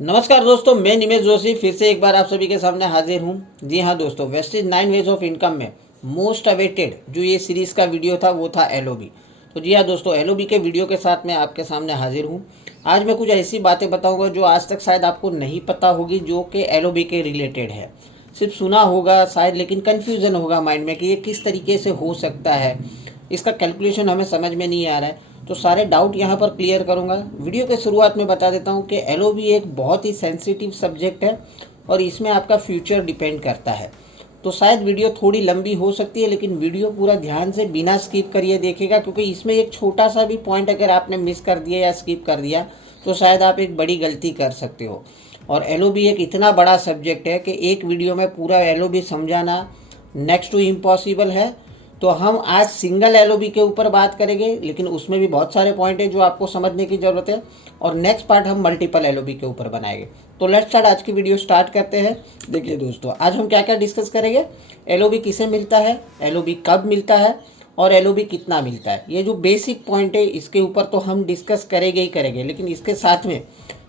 नमस्कार दोस्तों, मैं निमेश जोशी फिर से एक बार आप सभी के सामने हाजिर हूँ। जी हाँ दोस्तों, वेस्टेज 9 वेज ऑफ इनकम में मोस्ट अवेटेड जो ये सीरीज़ का वीडियो था वो था एलओबी। तो जी हाँ दोस्तों, एलओबी के वीडियो के साथ मैं आपके सामने हाजिर हूँ। आज मैं कुछ ऐसी बातें बताऊँगा जो आज तक शायद आपको नहीं पता होगी, जो कि एलओबी के रिलेटेड है। सिर्फ सुना होगा शायद, लेकिन कन्फ्यूज़न होगा माइंड में कि ये किस तरीके से हो सकता है, इसका कैलकुलेशन हमें समझ में नहीं आ रहा है। तो सारे डाउट यहाँ पर क्लियर करूँगा। वीडियो के शुरुआत में बता देता हूँ कि एलओबी एक बहुत ही सेंसिटिव सब्जेक्ट है और इसमें आपका फ्यूचर डिपेंड करता है। तो शायद वीडियो थोड़ी लंबी हो सकती है, लेकिन वीडियो पूरा ध्यान से बिना स्किप करिए देखिएगा, क्योंकि इसमें एक छोटा सा भी पॉइंट अगर आपने मिस कर दिया या स्किप कर दिया तो शायद आप एक बड़ी गलती कर सकते हो। और एलओबी एक इतना बड़ा सब्जेक्ट है कि एक वीडियो में पूरा एलओबी समझाना नेक्स्ट टू इम्पॉसिबल है। तो हम आज सिंगल एलओबी के ऊपर बात करेंगे, लेकिन उसमें भी बहुत सारे पॉइंट हैं जो आपको समझने की ज़रूरत है। और नेक्स्ट पार्ट हम मल्टीपल एलओबी के ऊपर बनाएंगे। तो लेट्स स्टार्ट, आज की वीडियो स्टार्ट करते हैं। देखिए दोस्तों, आज हम क्या क्या डिस्कस करेंगे। एलओबी किसे मिलता है, एलओबी कब मिलता है, और एलओबी कितना मिलता है। ये जो बेसिक पॉइंट है इसके ऊपर तो हम डिस्कस करेंगे ही करेंगे, लेकिन इसके साथ में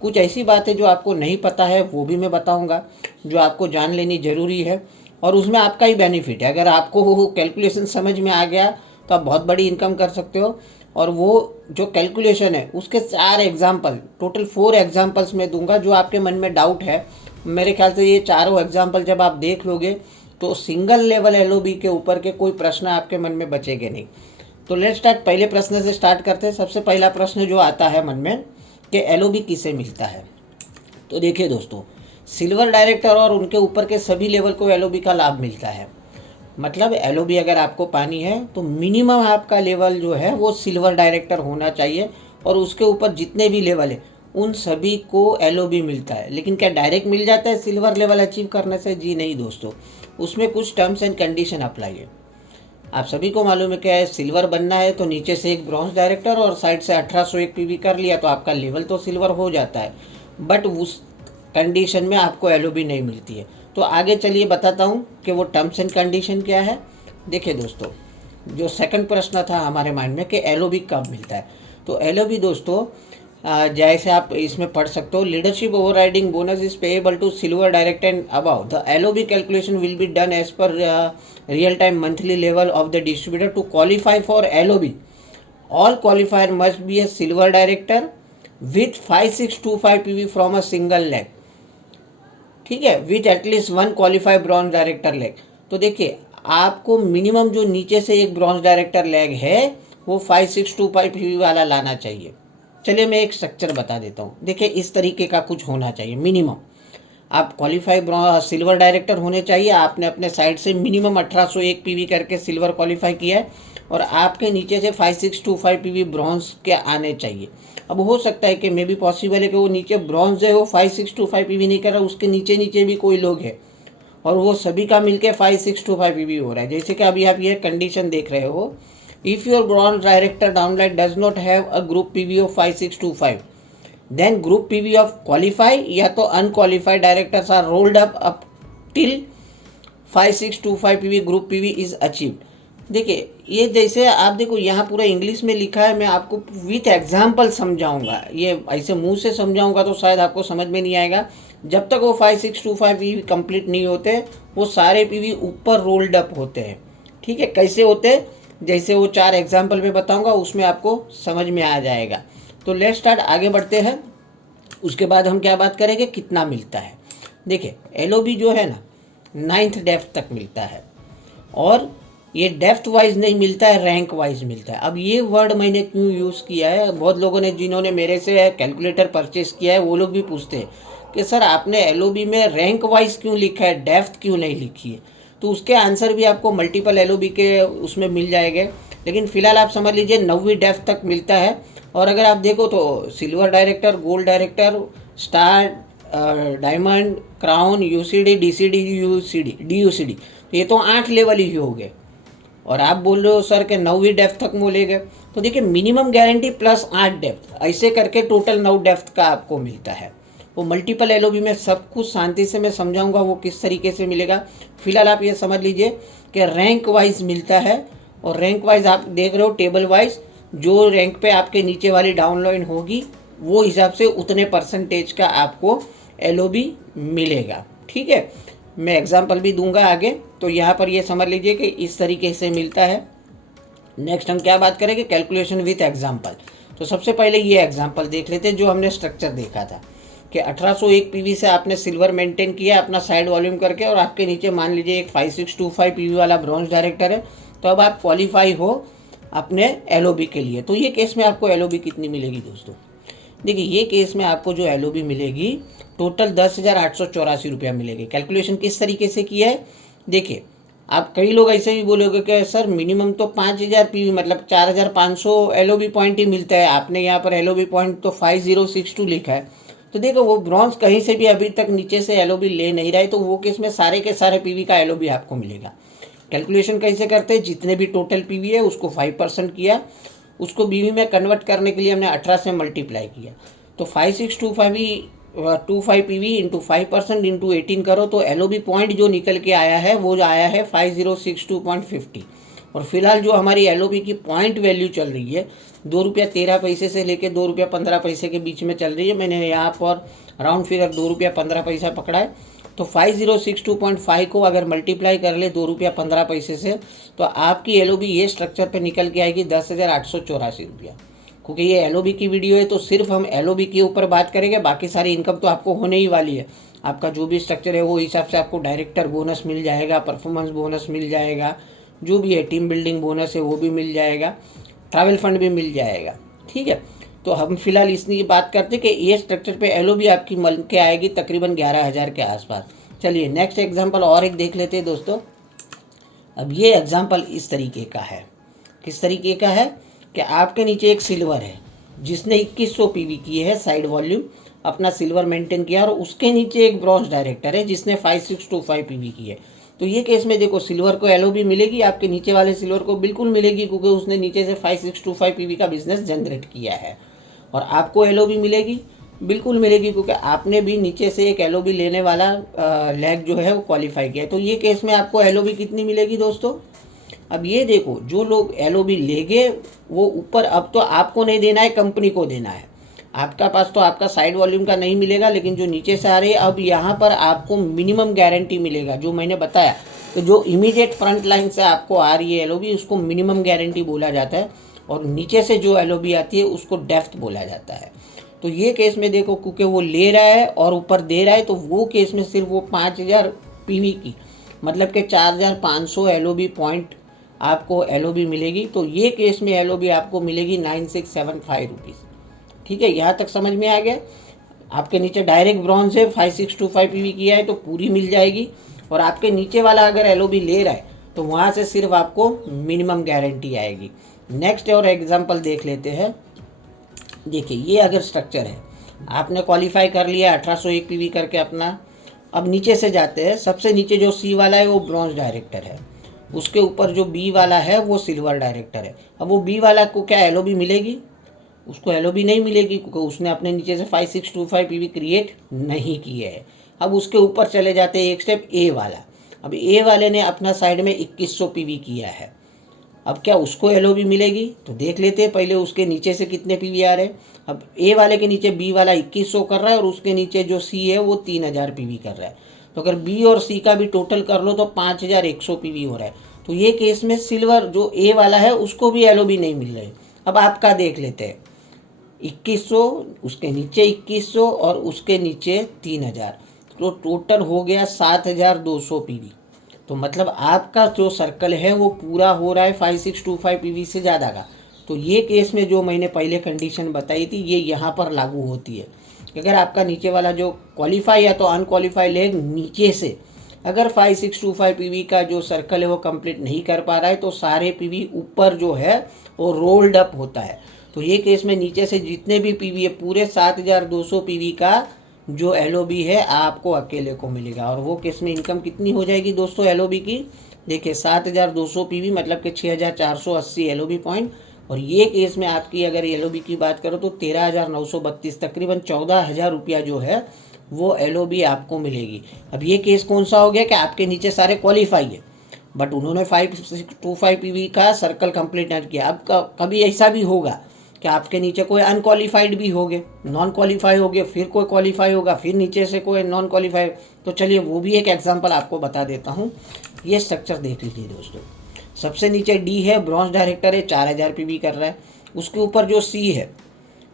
कुछ ऐसी बातें जो आपको नहीं पता है वो भी मैं बताऊँगा, जो आपको जान लेनी ज़रूरी है। और उसमें आपका ही बेनिफिट है। अगर आपको वो कैलकुलेशन समझ में आ गया तो आप बहुत बड़ी इनकम कर सकते हो। और वो जो कैलकुलेशन है उसके 4 एग्जाम्पल, टोटल 4 एग्जाम्पल्स मैं दूंगा। जो आपके मन में डाउट है, मेरे ख्याल से ये चारों एग्जाम्पल जब आप देख लोगे तो सिंगल लेवल एलओबी के ऊपर के कोई प्रश्न आपके मन में बचेंगे नहीं। तो लेट्स स्टार्ट, पहले प्रश्न से स्टार्ट करते हैं। सबसे पहला प्रश्न जो आता है मन में कि एलओबी किसे मिलता है। तो देखिए दोस्तों, सिल्वर डायरेक्टर और उनके ऊपर के सभी लेवल को एलओबी का लाभ मिलता है। मतलब एलओबी अगर आपको पानी है तो मिनिमम आपका लेवल जो है वो सिल्वर डायरेक्टर होना चाहिए, और उसके ऊपर जितने भी लेवल है उन सभी को एलओबी मिलता है। लेकिन क्या डायरेक्ट मिल जाता है सिल्वर लेवल अचीव करने से? जी नहीं दोस्तों, उसमें कुछ टर्म्स एंड कंडीशन अप्लाई है। आप सभी को मालूम है क्या है, सिल्वर बनना है तो नीचे से एक ब्रॉन्ज डायरेक्टर और साइड से 1801 पीवी कर लिया तो आपका लेवल तो सिल्वर हो जाता है। बट उस कंडीशन में आपको एलओबी नहीं मिलती है। तो आगे चलिए बताता हूँ कि वो टर्म्स एंड कंडीशन क्या है। देखिए दोस्तों, जो सेकंड प्रश्न था हमारे माइंड में कि एलओबी कब मिलता है। तो एलओबी दोस्तों, जैसे आप इसमें पढ़ सकते हो, leadership overriding bonus is payable to silver direct and above the LOB calculation will be done as per real time monthly level of the distributor to qualify for LOB. All qualifier must be a silver director with 5625 PV from a single leg. ठीक है, with at least 1 qualified bronze director leg. तो देखिए, आपको minimum जो नीचे से एक bronze director leg है वो 5625 पीवी वाला लाना चाहिए। चलिए मैं एक स्ट्रक्चर बता देता हूँ। देखिए, इस तरीके का कुछ होना चाहिए मिनिमम। आप क्वालिफाई सिल्वर डायरेक्टर होने चाहिए। आपने अपने साइड से मिनिमम 1801 पीवी करके सिल्वर क्वालिफाई किया है, और आपके नीचे से 5625 पीवी ब्रॉन्ज के आने चाहिए। अब हो सकता है कि मे भी पॉसिबल है कि वो नीचे ब्रॉन्ज है वो 5625 पीवी नहीं कर रहा, उसके नीचे नीचे भी कोई लोग है और वो सभी का मिलके 5625 पीवी हो रहा है। जैसे कि अभी आप ये कंडीशन देख रहे हो, if your bronze director downline does not have a group PV of 5625, then group PV of qualify या तो unqualified directors are rolled up till 5625 PV group PV is achieved. देखिए, ये जैसे आप देखो यहाँ पूरा इंग्लिश में लिखा है, मैं आपको विथ एग्जाम्पल समझाऊंगा। ये ऐसे मुंह से समझाऊंगा तो शायद आपको समझ में नहीं आएगा। जब तक वो 5625 पीवी कंप्लीट नहीं होते वो सारे पीवी ऊपर रोल्ड अप होते हैं। ठीक है, कैसे होते हैं जैसे वो 4 एग्जाम्पल में बताऊंगा, उसमें आपको समझ में आ जाएगा। तो लेट्स स्टार्ट, आगे बढ़ते हैं। उसके बाद हम क्या बात करेंगे, कितना मिलता है। देखिए, एलओबी जो है ना 9th डेप्थ तक मिलता है, और ये डेप्थ वाइज नहीं मिलता है, रैंक वाइज मिलता है। अब ये वर्ड मैंने क्यों यूज़ किया है, बहुत लोगों ने जिन्होंने मेरे से कैलकुलेटर परचेस किया है वो लोग भी पूछते हैं कि सर आपने एलओबी में रैंक वाइज क्यों लिखा है, डेप्थ क्यों नहीं लिखी है। तो उसके आंसर भी आपको मल्टीपल एलओबी के उसमें मिल जाएंगे। लेकिन फिलहाल आप समझ लीजिए 9वीं डेप्थ तक मिलता है। और अगर आप देखो तो silver director, gold director, star, diamond, crown, UCD, DCD, DUCD, तो ये तो 8 लेवल ही हो गए। और आप बोल रहे हो सर के 9वीं डेप्थ तक मिलेगा। तो देखिए, मिनिमम गारंटी प्लस 8 डेप्थ, ऐसे करके टोटल 9 डेप्थ का आपको मिलता है। वो मल्टीपल एलओबी में सब कुछ शांति से मैं समझाऊंगा वो किस तरीके से मिलेगा। फिलहाल आप ये समझ लीजिए कि रैंक वाइज मिलता है। और रैंक वाइज आप देख रहे हो टेबल वाइज, जो रैंक पे आपके नीचे वाली डाउनलाइन होगी वो हिसाब से उतने परसेंटेज का आपको LOB मिलेगा। ठीक है, मैं एग्जाम्पल भी दूंगा आगे। तो यहाँ पर ये समझ लीजिए कि इस तरीके से मिलता है। नेक्स्ट हम क्या बात करेंगे, कैलकुलेशन विथ एग्जाम्पल। तो सबसे पहले ये एग्जाम्पल देख लेते हैं जो हमने स्ट्रक्चर देखा था कि 1801 PV से आपने सिल्वर मेंटेन किया अपना साइड वॉल्यूम करके, और आपके नीचे मान लीजिए एक 5625 PV वाला ब्रॉन्ज डायरेक्टर है। तो अब आप क्वालिफाई हो अपने LOB के लिए। तो ये केस में आपको LOB कितनी मिलेगी दोस्तों? देखिए, ये केस में आपको जो LOB मिलेगी टोटल 10,884 रुपया मिलेगी। कैलकुलेशन किस तरीके से किया है, देखिए आप कई लोग ऐसे भी बोलोगे कि सर मिनिमम तो 5,000 PV मतलब 4,500 LOB पॉइंट ही मिलता है, आपने यहाँ पर LOB पॉइंट तो 5062 लिखा है। तो देखो वो ब्रॉन्ज कहीं से भी अभी तक नीचे से LOB ले नहीं रहा है, तो वो केस में सारे के सारे PV का LOB आपको मिलेगा। कैलकुलेशन कैसे करते हैं, जितने भी टोटल PV है उसको 5% किया, उसको BV में कन्वर्ट करने के लिए हमने 18 से मल्टीप्लाई किया। तो 5625 PV इंटू 5% इंटू 18 करो तो LOB पॉइंट जो निकल के आया है वो आया है 5062.50। और फिलहाल जो हमारी LOB की पॉइंट वैल्यू चल रही है 2 रुपया 13 पैसे से लेकर 2 रुपया 15 पैसे के बीच में चल रही है। मैंने यहाँ पर राउंड फिगर 2 रुपया 15 पैसा पकड़ा है। तो 5062.5 को अगर मल्टीप्लाई कर ले 2 रुपया 15 पैसे से, तो आपकी LOB ये स्ट्रक्चर पे निकल के आएगी 10,884 रुपया। क्योंकि ये LOB की वीडियो है तो सिर्फ हम LOB के ऊपर बात करेंगे, बाकी सारी इनकम तो आपको होने ही वाली है। आपका जो भी स्ट्रक्चर है वो हिसाब से आपको डायरेक्टर बोनस मिल जाएगा, परफॉर्मेंस बोनस मिल जाएगा, जो भी है टीम बिल्डिंग बोनस है वो भी मिल जाएगा, ट्रैवल फंड भी मिल जाएगा। ठीक है, तो हम फिलहाल इसकी बात करते हैं कि ये स्ट्रक्चर पे LOB आपकी मिल के आएगी तकरीबन 11,000 के आसपास। चलिए नेक्स्ट एग्जाम्पल और एक देख लेते हैं दोस्तों। अब ये एग्जाम्पल इस तरीके का है, किस तरीके का है कि आपके नीचे एक सिल्वर है जिसने 2100 PV की है साइड वॉल्यूम, अपना सिल्वर मेंटेन किया, और उसके नीचे एक ब्रॉन्ज डायरेक्टर है जिसने 5625 PV की है। तो ये केस में देखो सिल्वर को LOB मिलेगी, आपके नीचे वाले सिल्वर को बिल्कुल मिलेगी क्योंकि उसने नीचे से 5625 PV का बिजनेस जनरेट किया है। और आपको LOB मिलेगी, बिल्कुल मिलेगी क्योंकि आपने भी नीचे से एक LOB लेने वाला लैग जो है वो क्वालिफाई किया है। तो ये केस में आपको LOB कितनी मिलेगी दोस्तों? अब ये देखो जो लोग LOB लेंगे वो ऊपर अब तो आपको नहीं देना है, कंपनी को देना है। आपका पास तो आपका साइड वॉल्यूम का नहीं मिलेगा, लेकिन जो नीचे से आ रहे हैं अब यहाँ पर आपको मिनिमम गारंटी मिलेगा। जो मैंने बताया तो जो इमीडिएट फ्रंट लाइन से आपको आ रही है LOB उसको मिनिमम गारंटी बोला जाता है, और नीचे से जो LOB आती है उसको डेप्थ बोला जाता है। तो ये केस में देखो क्योंकि वो ले रहा है और ऊपर दे रहा है, तो वो केस में सिर्फ वो 5,000 PV की मतलब कि 4,500 LOB पॉइंट आपको LOB मिलेगी। तो ये केस में LOB आपको मिलेगी 9675 रुपीज़। ठीक है, यहाँ तक समझ में आ गया। आपके नीचे डायरेक्ट ब्रॉन्ज है 5625 PV किया है तो पूरी मिल जाएगी, और आपके नीचे वाला अगर LOB ले रहा है तो वहाँ से सिर्फ आपको मिनिमम गारंटी आएगी। नेक्स्ट और एग्जांपल देख लेते हैं। देखिए ये अगर स्ट्रक्चर है, आपने क्वालिफाई कर लिया 1801 PV करके अपना, अब नीचे से जाते हैं। सबसे नीचे जो C वाला है वो ब्रॉन्ज डायरेक्टर है, उसके ऊपर जो B वाला है वो सिल्वर डायरेक्टर है। अब वो B वाला को क्या LOB मिलेगी? उसको LOB नहीं मिलेगी क्योंकि उसने अपने नीचे से 5625 PV क्रिएट नहीं किए है। अब उसके ऊपर चले जाते हैं एक स्टेप A वाला। अब A वाले ने अपना साइड में 2100 PV किया है, अब क्या उसको LOB मिलेगी? तो देख लेते हैं पहले उसके नीचे से कितने PV आ रहे हैं। अब A वाले के नीचे B वाला 2100 कर रहा है और उसके नीचे जो C है वो 3000 PV कर रहा है। तो अगर B और C का भी टोटल कर लो तो 5100 PV हो रहा है। तो ये केस में सिल्वर जो A वाला है उसको भी LOB नहीं मिल रहे। अब आपका देख लेते हैं, 2100 उसके नीचे 2100 और उसके नीचे 3000, तो टोटल हो गया 7200 PV। तो मतलब आपका जो सर्कल है वो पूरा हो रहा है 5625 PV से ज़्यादा का। तो ये केस में जो मैंने पहले कंडीशन बताई थी ये यहाँ पर लागू होती है। अगर आपका नीचे वाला जो क्वालिफाई या तो अनक्वालिफाई लेग नीचे से अगर 5625 PV का जो सर्कल है वो कंप्लीट नहीं कर पा रहा है तो सारे PV ऊपर जो है वो रोल्ड अप होता है। तो ये केस में नीचे से जितने भी PV है पूरे 7200 PV का जो LOB है आपको अकेले को मिलेगा। और वो केस में इनकम कितनी हो जाएगी दोस्तों LOB की? देखिए 7200 PV मतलब कि 6480 LOB पॉइंट, और ये केस में आपकी अगर LOB की बात करो तो 13,932 तकरीबन 14,000 रुपया जो है वो LOB आपको मिलेगी। अब ये केस कौन सा हो गया कि आपके नीचे सारे क्वालिफाई है बट उन्होंने 5625 PV का सर्कल कंप्लीट नहीं किया। अब कभी ऐसा भी होगा कि कि आपके नीचे कोई अनक्वालिफाइड भी होंगे, नॉन क्वालिफाई होंगे, फिर कोई क्वालिफाई होगा, फिर नीचे से कोई नॉन क्वालिफाई। तो चलिए वो भी एक एग्जांपल आपको बता देता हूँ। ये स्ट्रक्चर देख लीजिए दोस्तों। सबसे नीचे डी है, ब्रॉन्ज डायरेक्टर है, 4000 पीवी कर रहा है। उसके ऊपर जो सी है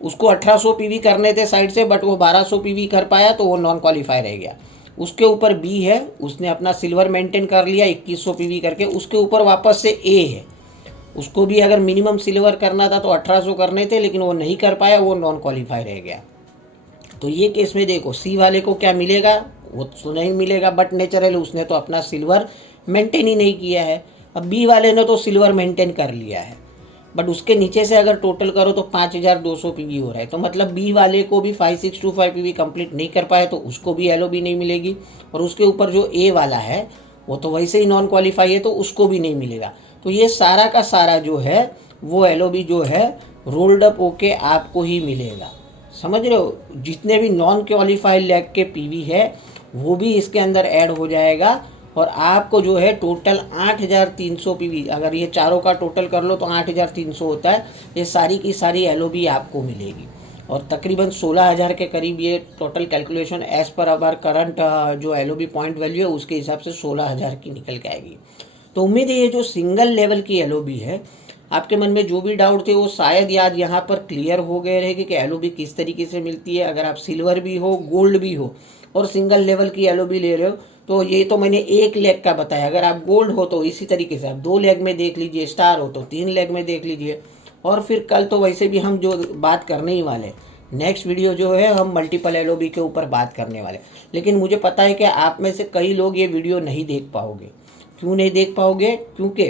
उसको 1800 पीवी करने थे साइड से, बट वो 1200 पीवी कर पाया तो वो नॉन क्वालिफाई रह गया। उसके ऊपर बी है, उसने अपना सिल्वर मेंटेन कर लिया 2100 पीवी करके। उसके ऊपर वापस से ए है, उसको भी अगर मिनिमम सिल्वर करना था तो 1800 करने थे, लेकिन वो नहीं कर पाया, वो नॉन क्वालिफाई रह गया। तो ये केस में देखो सी वाले को क्या मिलेगा, वो तो नहीं मिलेगा, बट नेचुरल उसने तो अपना सिल्वर मेंटेन ही नहीं किया है। अब बी वाले ने तो सिल्वर मेंटेन कर लिया है, बट उसके नीचे से अगर टोटल करो तो 5200 पीवी हो रहा है। तो मतलब बी वाले को भी 5625 पीवी कंप्लीट नहीं कर पाए तो उसको भी एलओबी नहीं मिलेगी। और उसके ऊपर जो ए वाला है वो तो वैसे ही नॉन क्वालिफाई है तो उसको भी नहीं मिलेगा। तो ये सारा का सारा जो है वो एलओबी जो है रोल्ड अप होके आपको ही मिलेगा। समझ रहे हो, जितने भी नॉन क्वालिफाइड लैग के पीवी है वो भी इसके अंदर ऐड हो जाएगा। और आपको जो है टोटल 8300 पीवी, अगर ये चारों का टोटल कर लो तो 8300 होता है। ये सारी की सारी एलओबी आपको मिलेगी और तकरीबन 16000 के करीब ये टोटल कैलकुलेशन एज पर अवर करंट जो एलओबी पॉइंट वैल्यू है उसके हिसाब से 16000 की निकल के आएगी। तो उम्मीद है ये जो सिंगल लेवल की एलओबी है, आपके मन में जो भी डाउट थे वो शायद याद यहाँ पर क्लियर हो गए रहेगी कि एलओबी किस तरीके से मिलती है। अगर आप सिल्वर भी हो, गोल्ड भी हो और सिंगल लेवल की एलओबी ले रहे हो तो ये तो मैंने एक लेग का बताया। अगर आप गोल्ड हो तो इसी तरीके से आप 2 लेग में देख लीजिए, स्टार हो तो 3 लेग में देख लीजिए। और फिर कल तो वैसे भी हम जो बात करने ही वाले, नेक्स्ट वीडियो जो है हम मल्टीपल एलओबी के ऊपर बात करने वाले। लेकिन मुझे पता है कि आप में से कई लोग ये वीडियो नहीं देख पाओगे। क्यों नहीं देख पाओगे? क्योंकि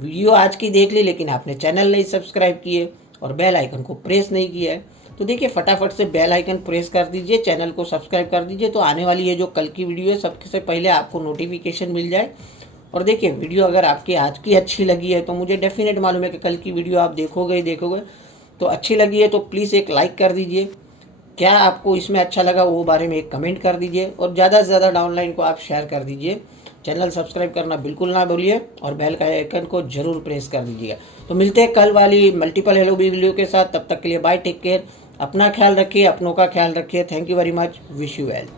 वीडियो आज की देख ली लेकिन आपने चैनल नहीं सब्सक्राइब किए और बेल आइकन को प्रेस नहीं किया है। तो देखिए फटाफट से बेल आइकन प्रेस कर दीजिए, चैनल को सब्सक्राइब कर दीजिए, तो आने वाली ये जो कल की वीडियो है सबसे पहले आपको नोटिफिकेशन मिल जाए। और देखिए वीडियो अगर आपकी आज की अच्छी लगी है तो मुझे डेफिनेट मालूम है कि कल की वीडियो आप देखोगे ही देखोगे। तो अच्छी लगी है तो प्लीज़ एक लाइक कर दीजिए। क्या आपको इसमें अच्छा लगा वो बारे में एक कमेंट कर दीजिए और ज़्यादा से ज़्यादा डाउनलाइन को आप शेयर कर दीजिए। चैनल सब्सक्राइब करना बिल्कुल ना भूलिए और बेल का आइकन को जरूर प्रेस कर दीजिएगा। तो मिलते हैं कल वाली मल्टीपल एलओबी वीडियो के साथ। तब तक के लिए बाय, टेक केयर, अपना ख्याल रखिए, अपनों का ख्याल रखिए। Thank you very much, wish you well.